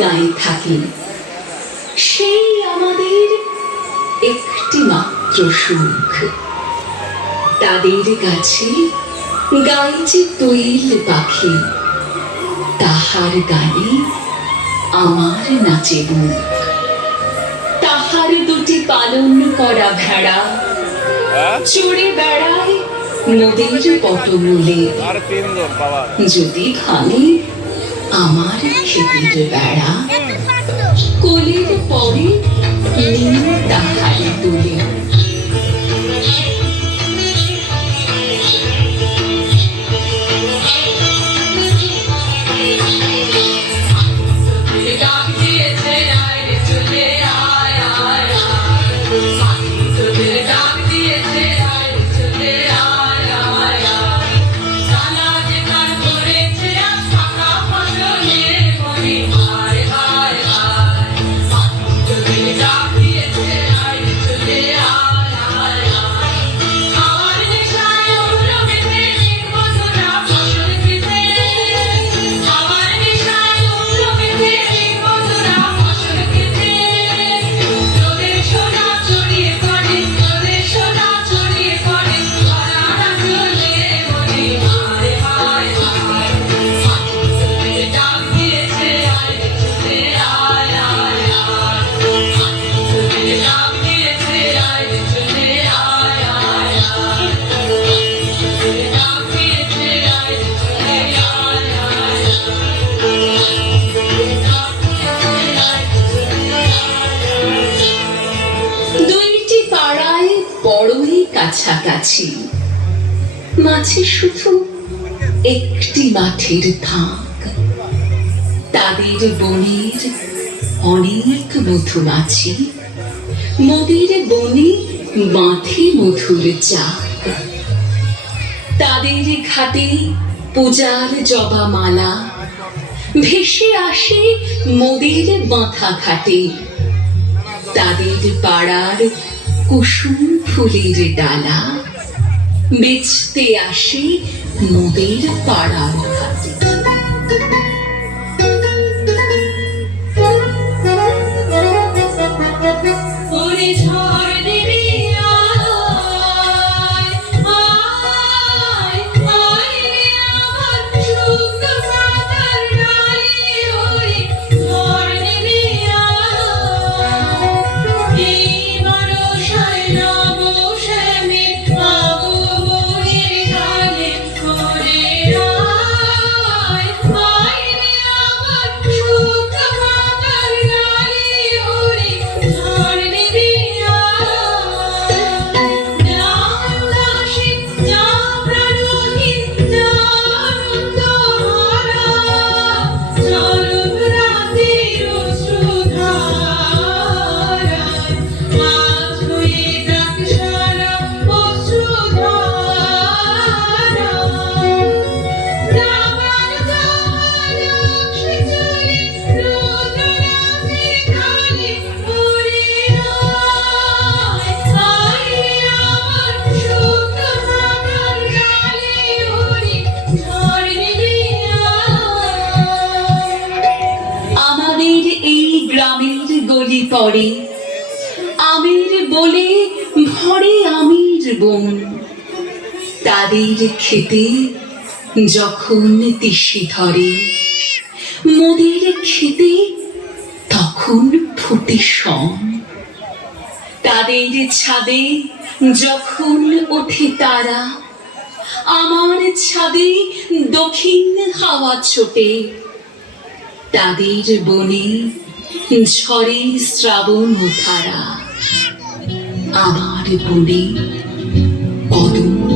গায়ে থাকে, সেই আমাদের একটি মাত্র সুখ। তাদের কাছে গাই যে তৈল পাখি, তাহার গানে আমার নাচে বুক। তাহার দুটি পালন করা ভেড়া চড়ে বেড়ায় নদীর পটমূলে। যদি ভাঙে আমার ক্ষেতের বেড়া, কোলের পরে নিয়ে তাহারে তুলে। বড়ই কাছাকাছি, মাঝে শুধু একটি মাঠের থাক। তাদের বনের অনেক মধুমাছি, মোদের বনে বাঁধে মধুর চাক। তাদের ঘাটে পূজার জবা মালা ভেসে আসে মোদের বাঁধা ঘাটে। তাদের পাড়ার কুসুম ফুলের ডালা বেচতে আসে মোদের পাড়ার ঘাটে। গ্রামের গলি পড়ে আমের বলে ভরে আমের বন। তাদের খেতে যখন তিসি ধরে, মোদের খেতে তখন ফুটে শন। তাদের ছাদে যখন ওঠে তারা, আমার ছাদে দক্ষিণ হাওয়া ছোটে। তাদের বনে ঝরে শ্রাবণ ধারা, আমার বনে কদম